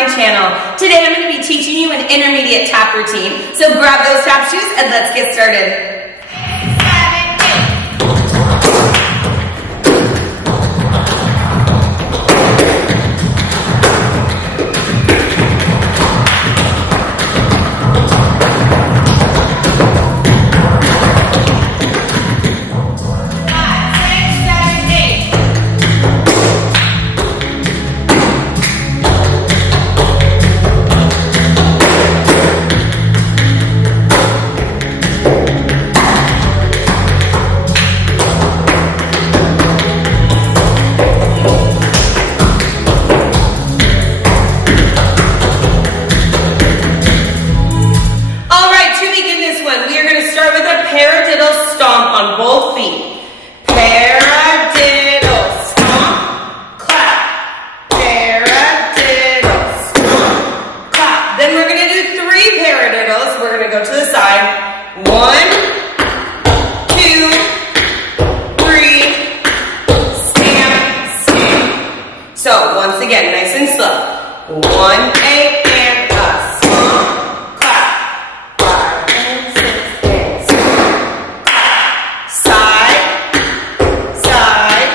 my channel. Today I'm going to be teaching you an intermediate tap routine. So grab those tap shoes and let's get started. So once again, nice and slow. 1, 8, and a stomp, clap. 5 and 6 and stomp, clap. Side, side,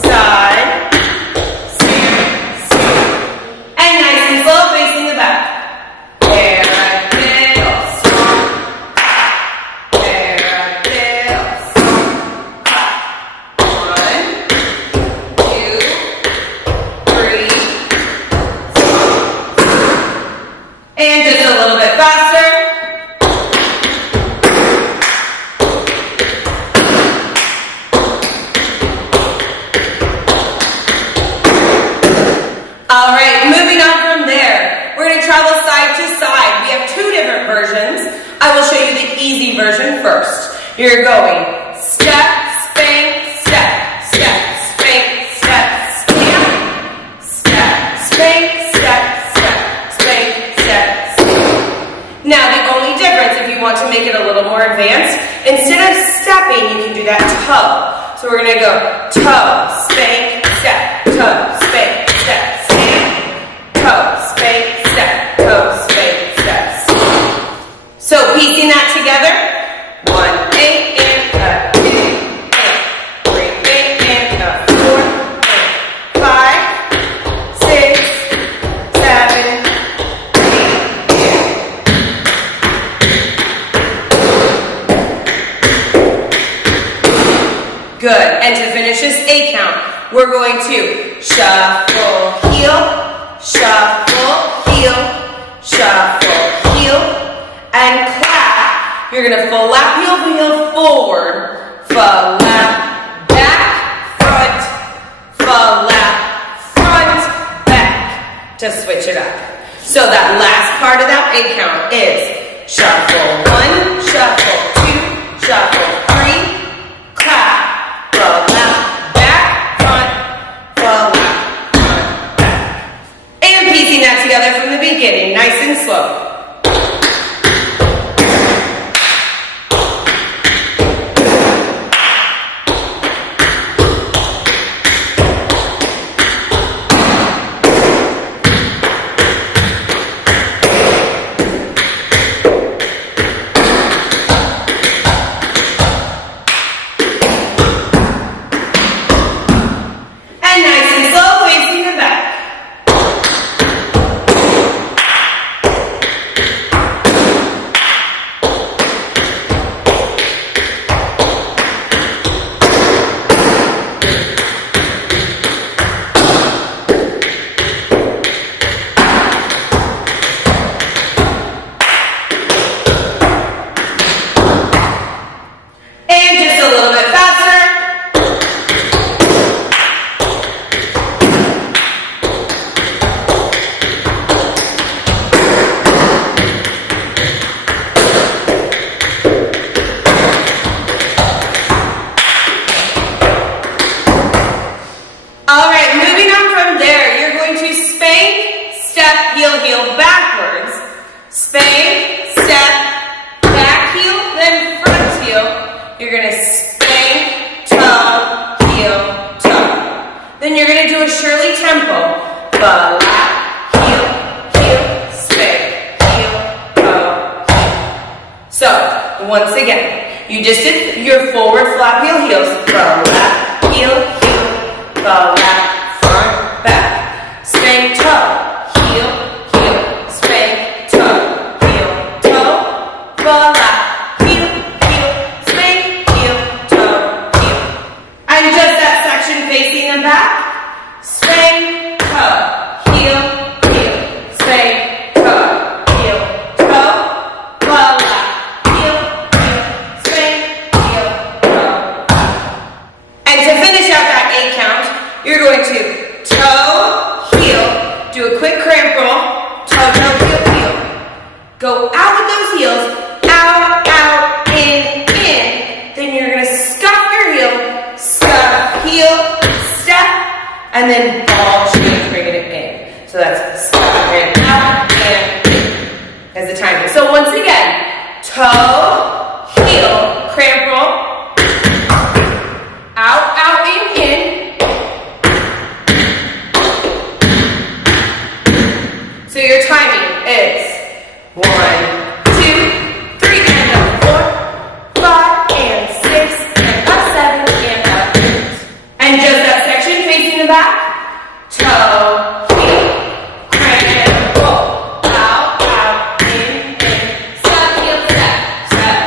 side, stand, stand. And nice and slow, facing the back. Paradiddle, stomp, clap. Paradiddle, stomp, clap. 1, 2, 3, and just a little bit faster. All right, moving on from there. We're going to travel side to side. We have 2 different versions. I will show you the easy version first. You're going step, spank, step, step, spank, step, stamp, step, spank, step, step, spank, step, stamp. Now the only difference, if you want to make it a little more advanced, instead of stepping, you can do that toe. So we're going to go toe, spank, step, toe, spank, step, stamp, toe, spank, step, toe, spank, step, stamp. So piecing that together, 1, 8, and a 2, 8, 3, 8, and a 4, 8, 5, 6, 7, 8. Good. And to finish this 8 count, we're going to shuffle, heel, shuffle, heel, shuffle, heel, and clap. You're going to full lap, heel forward, full lap, back, front, back, to switch it up. So that last part of that 8 count is shuffle 1, shuffle 2, shuffle 3, clap, full lap, back, front, back. And piecing that together from the beginning, nice and slow. Spank, step, back heel, then front heel. You're going to spank, toe, heel, toe. Then you're going to do a Shirley tempo. Lap, heel, once again. You just did your forward flap heel heels. Flap, heel, heel, flap, front, back. Spank toe, heel, heel, spank toe, heel, toe, flap, heel, heel, spank, heel, toe, heel. And just that section facing the back. Spank toe, heel, heel, spank toe, heel, toe, flap, heel, heel, spank, heel, toe. And to finish out that 8 count, you're going to toe, heel, do a quick cramp roll, toe, toe, heel, heel. Go out with those heels, out, out, in. Then you're going to scuff your heel, scuff, heel, step, and then ball change, bringing it in. So that's scuff and out and in as the timing. So once again, toe, heel, cramp roll, out, out, in. So your timing is 1, 2, 3, and up 4, 5, and 6, and up 7, and up 8. And just that section facing the back. Toe, heel, cramp, roll, out, out, in, step, heel, step, step,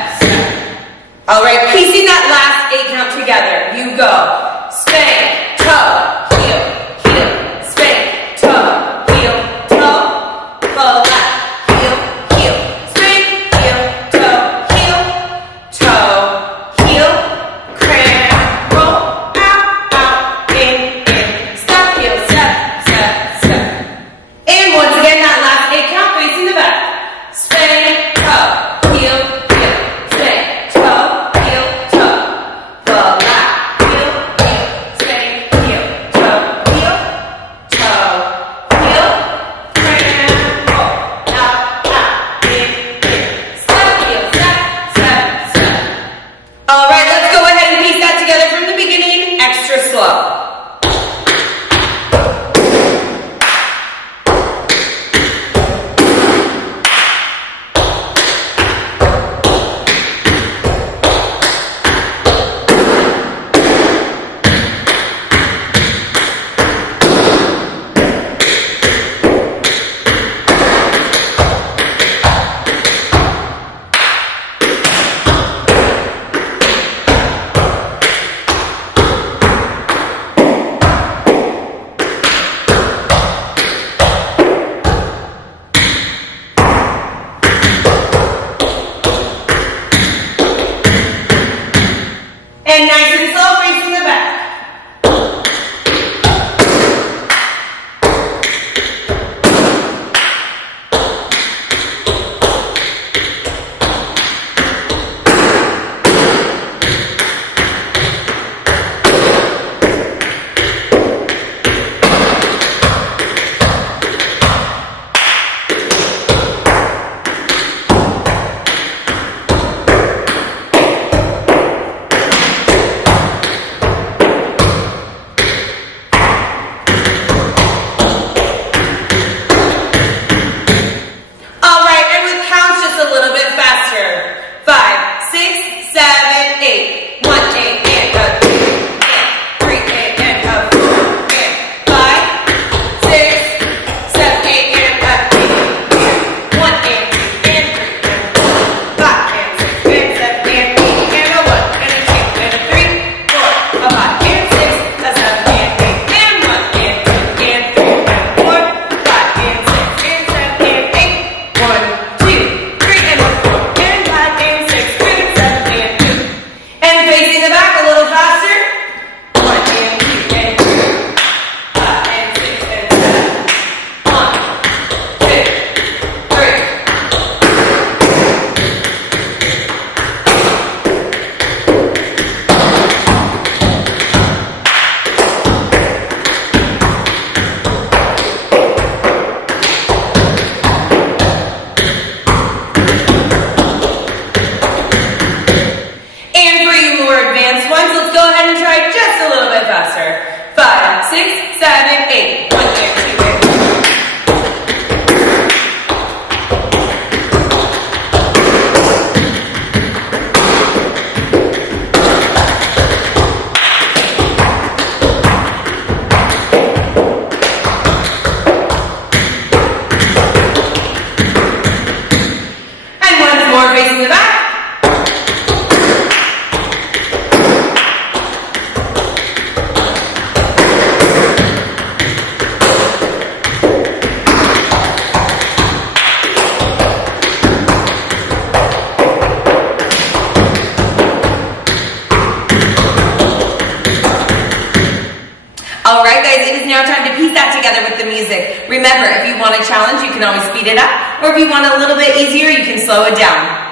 together with the music. Remember, if you want a challenge, you can always speed it up, or if you want a little bit easier, you can slow it down.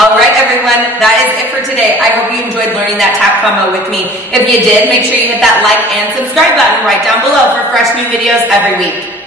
Alright everyone, that is it for today. I hope you enjoyed learning that tap combo with me. If you did, make sure you hit that like and subscribe button right down below for fresh new videos every week.